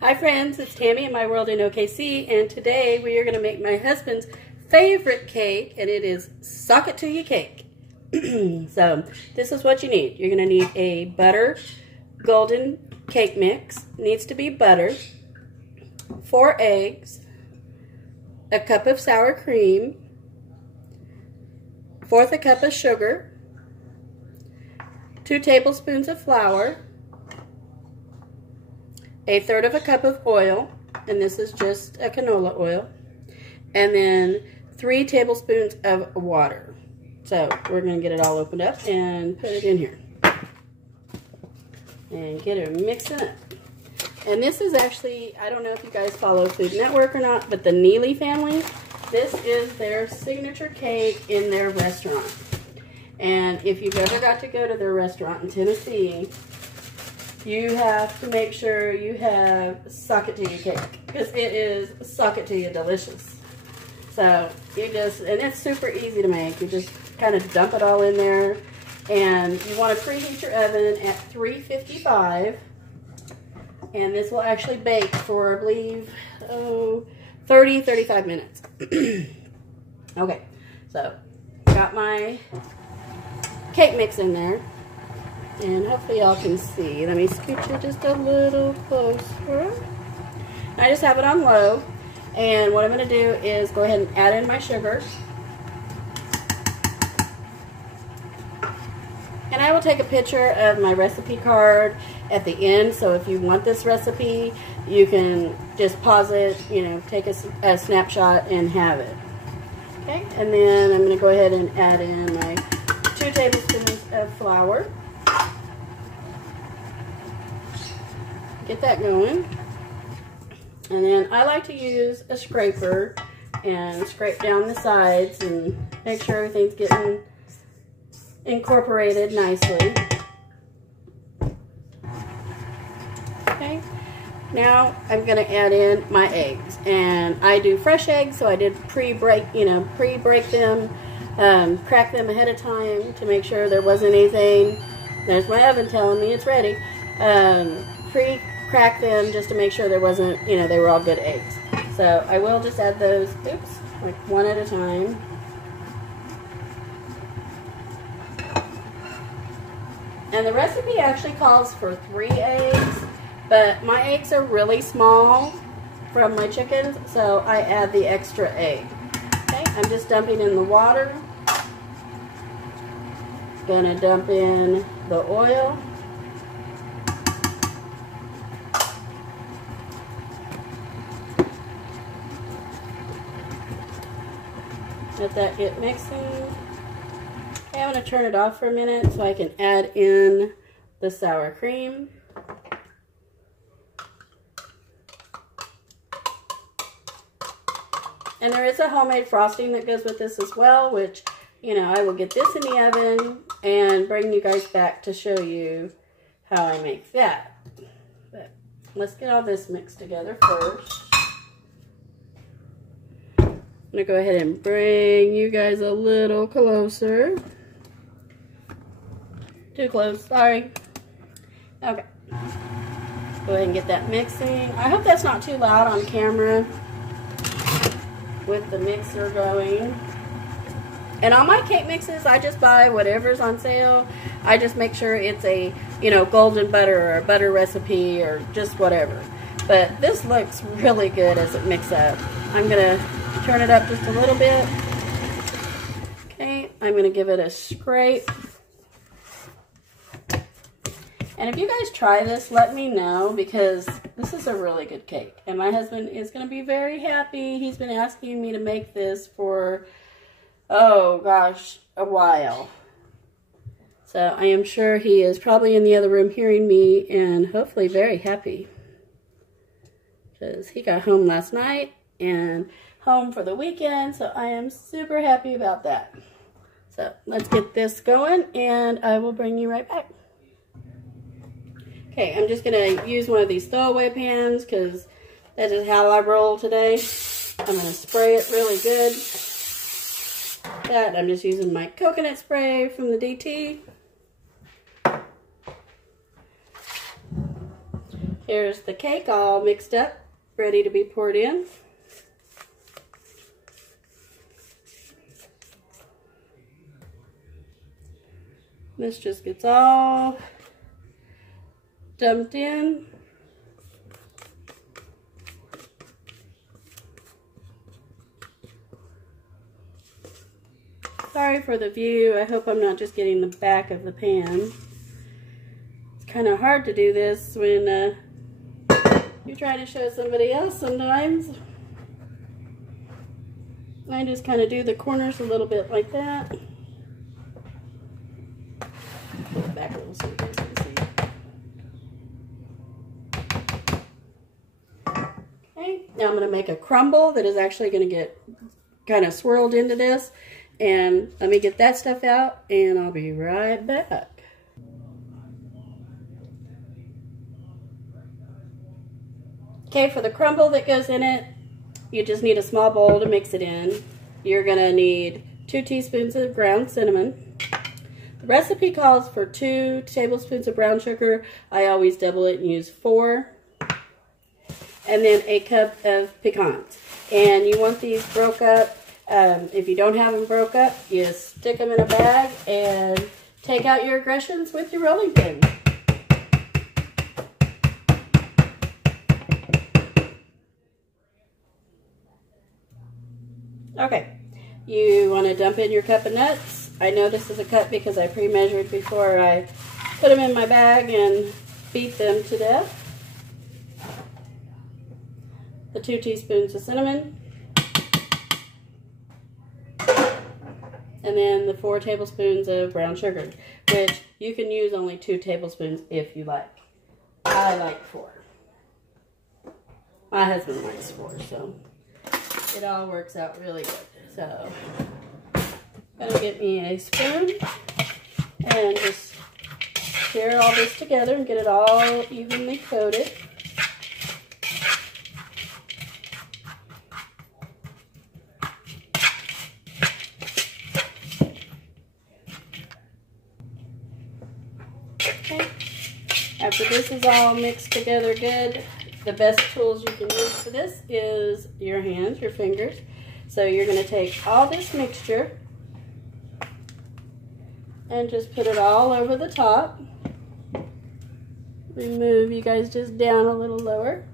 Hi friends, it's Tammy in My World in OKC, and today we are going to make my husband's favorite cake, and it is Sock It To You cake. So this is what you need. You're going to need a butter golden cake mix. It needs to be butter, 4 eggs, a cup of sour cream, 1/4 a cup of sugar, 2 tablespoons of flour, 1/3 of a cup of oil, and this is just a canola oil, and then 3 tablespoons of water. So we're going to get it all opened up and put it in here and get it mixing up. And this is actually, I don't know if you guys follow Food Network or not, but the Neely family, this is their signature cake in their restaurant. And if you've ever got to go to their restaurant in Tennessee, you have to make sure you have Sock It To You cake, because it is Sock It To You delicious. So you just, and it's super easy to make. You just kind of dump it all in there, and you want to preheat your oven at 355, and this will actually bake for, I believe, 30-35 minutes. Okay, so got my cake mix in there. And hopefully y'all can see. Let me scooch it just a little closer. I just have it on low. And what I'm going to do is go ahead and add in my sugar. And I will take a picture of my recipe card at the end. So if you want this recipe, you can just pause it, you know, take a snapshot and have it. Okay, and then I'm going to go ahead and add in my 2 tablespoons of flour. Get that going. And then I like to use a scraper and scrape down the sides and make sure everything's getting incorporated nicely. Okay, now I'm going to add in my eggs, and I do fresh eggs, so I did pre-break them, crack them ahead of time to make sure there wasn't anything. There's my oven telling me it's ready. Pre-crack them just to make sure there wasn't, you know, they were all good eggs. So I will just add those, oops, like one at a time. And the recipe actually calls for 3 eggs, but my eggs are really small from my chickens, so I add the extra egg. Okay, I'm just dumping in the water. Gonna dump in the oil. Let that get mixing. Okay, I'm going to turn it off for a minute so I can add in the sour cream. And there is a homemade frosting that goes with this as well, which, you know, I will get this in the oven and bring you guys back to show you how I make that. But let's get all this mixed together first. I'm going to go ahead and bring you guys a little closer. Too close, sorry. Okay. Go ahead and get that mixing. I hope that's not too loud on camera with the mixer going. And on my cake mixes, I just buy whatever's on sale. I just make sure it's a, you know, golden butter or a butter recipe or just whatever. But this looks really good as it mixes up. I'm going to turn it up just a little bit. Okay, I'm going to give it a scrape. And if you guys try this, let me know, because this is a really good cake. And my husband is going to be very happy. He's been asking me to make this for, oh gosh, a while. So I am sure he is probably in the other room hearing me and hopefully very happy. Because he got home last night and home for the weekend, so I am super happy about that. So let's get this going and I will bring you right back. Okay, I'm just going to use one of these throwaway pans because that is how I roll today. I'm going to spray it really good. That, I'm just using my coconut spray from the DT. Here's the cake all mixed up, ready to be poured in. This just gets all dumped in. Sorry for the view. I hope I'm not just getting the back of the pan. It's kind of hard to do this when you try to show somebody else sometimes. I just kind of do the corners a little bit like that. Pull it back a little so you guys can see. Okay, now I'm going to make a crumble that is actually going to get kind of swirled into this. And let me get that stuff out, and I'll be right back. Okay, for the crumble that goes in it, you just need a small bowl to mix it in. You're going to need 2 teaspoons of ground cinnamon. The recipe calls for 2 tablespoons of brown sugar. I always double it and use 4. And then a cup of pecans. And you want these broke up. If you don't have them broke up, you stick them in a bag and take out your aggressions with your rolling pin. Okay, you want to dump in your cup of nuts. I know this is a cup because I pre-measured before I put them in my bag and beat them to death. The 2 teaspoons of cinnamon. And then the 4 tablespoons of brown sugar, which you can use only 2 tablespoons if you like. I like 4. My husband likes 4, so it all works out really good. So I'm gonna get me a spoon and just stir all this together and get it all evenly coated. After this is all mixed together good, the best tools you can use for this is your hands, your fingers. So you're going to take all this mixture and just put it all over the top. Remove you guys just down a little lower.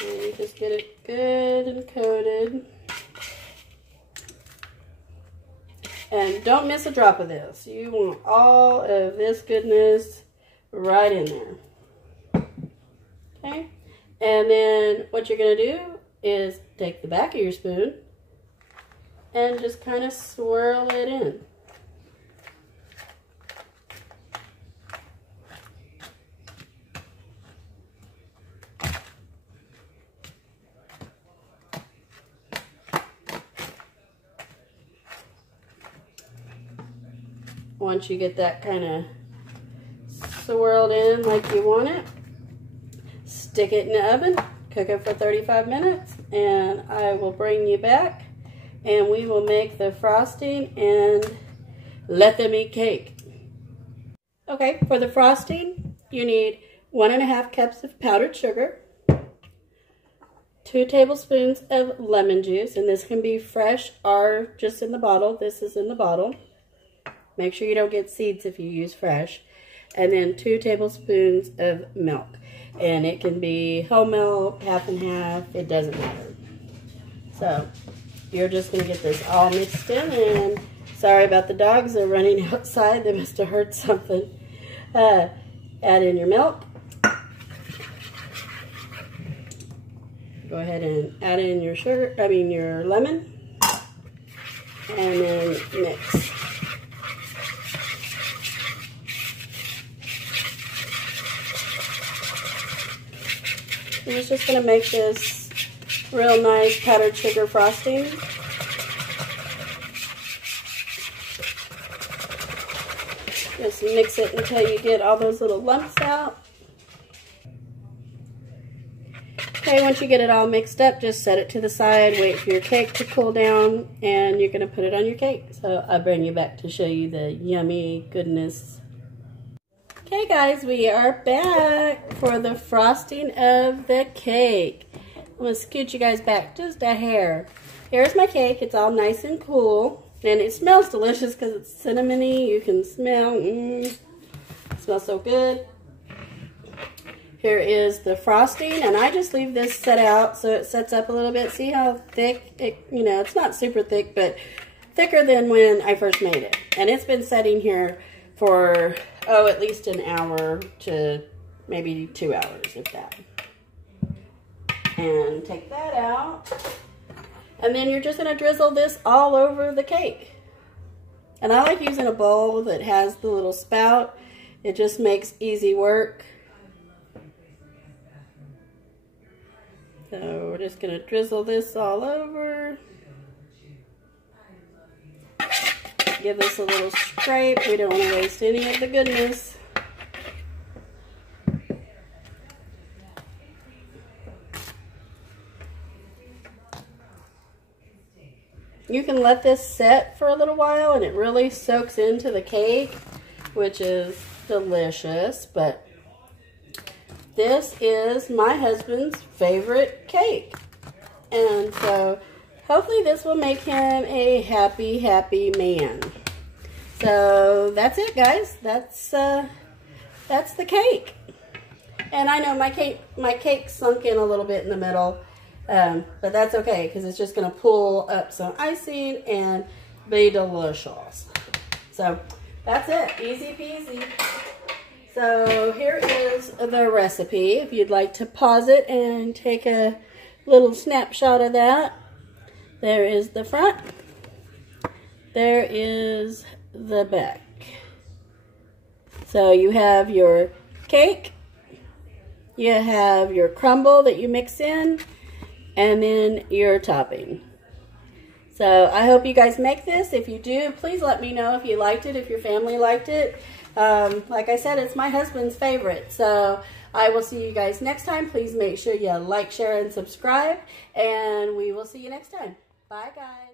And you just get it good and coated. And don't miss a drop of this. You want all of this goodness right in there. Okay? And then what you're going to do is take the back of your spoon and just kind of swirl it in. Once you get that kind of swirled in like you want it, stick it in the oven, cook it for 35 minutes, and I will bring you back and we will make the frosting and let them eat cake. Okay, for the frosting, you need 1½ cups of powdered sugar, 2 tablespoons of lemon juice, and this can be fresh or just in the bottle. This is in the bottle. Make sure you don't get seeds if you use fresh. And then 2 tablespoons of milk. And it can be whole milk, half and half, it doesn't matter. So, you're just going to get this all mixed in. And sorry about the dogs, they're running outside. They must have heard something. Add in your milk. Go ahead and add in your sugar, your lemon. And then mix. It's just going to make this real nice powdered sugar frosting. Just mix it until you get all those little lumps out. Okay, once you get it all mixed up, just set it to the side, wait for your cake to cool down, and you're going to put it on your cake. So I'll bring you back to show you the yummy goodness. Okay guys, we are back for the frosting of the cake. I'm going to scoot you guys back just a hair. Here's my cake. It's all nice and cool. And it smells delicious because it's cinnamony. You can smell. It smells so good. Here is the frosting, and I just leave this set out so it sets up a little bit. See how thick it, you know, it's not super thick, but thicker than when I first made it. And it's been setting here for, oh, at least an hour to maybe 2 hours, if that. And take that out. And then you're just going to drizzle this all over the cake. And I like using a bowl that has the little spout. It just makes easy work. So we're just going to drizzle this all over. Give this a little scrape. We don't want to waste any of the goodness. You can let this set for a little while and it really soaks into the cake, which is delicious. But this is my husband's favorite cake. And so hopefully this will make him a happy, happy man. So that's it, guys. That's the cake. And I know my cake sunk in a little bit in the middle. But that's okay because it's just going to pull up some icing and be delicious. So that's it. Easy peasy. So here is the recipe. If you'd like to pause it and take a little snapshot of that. There is the front. There is the back. So you have your cake. You have your crumble that you mix in. And then your topping. So I hope you guys make this. If you do, please let me know if you liked it, if your family liked it. Like I said, it's my husband's favorite. So I will see you guys next time. Please make sure you like, share, and subscribe. And we will see you next time. Bye, guys.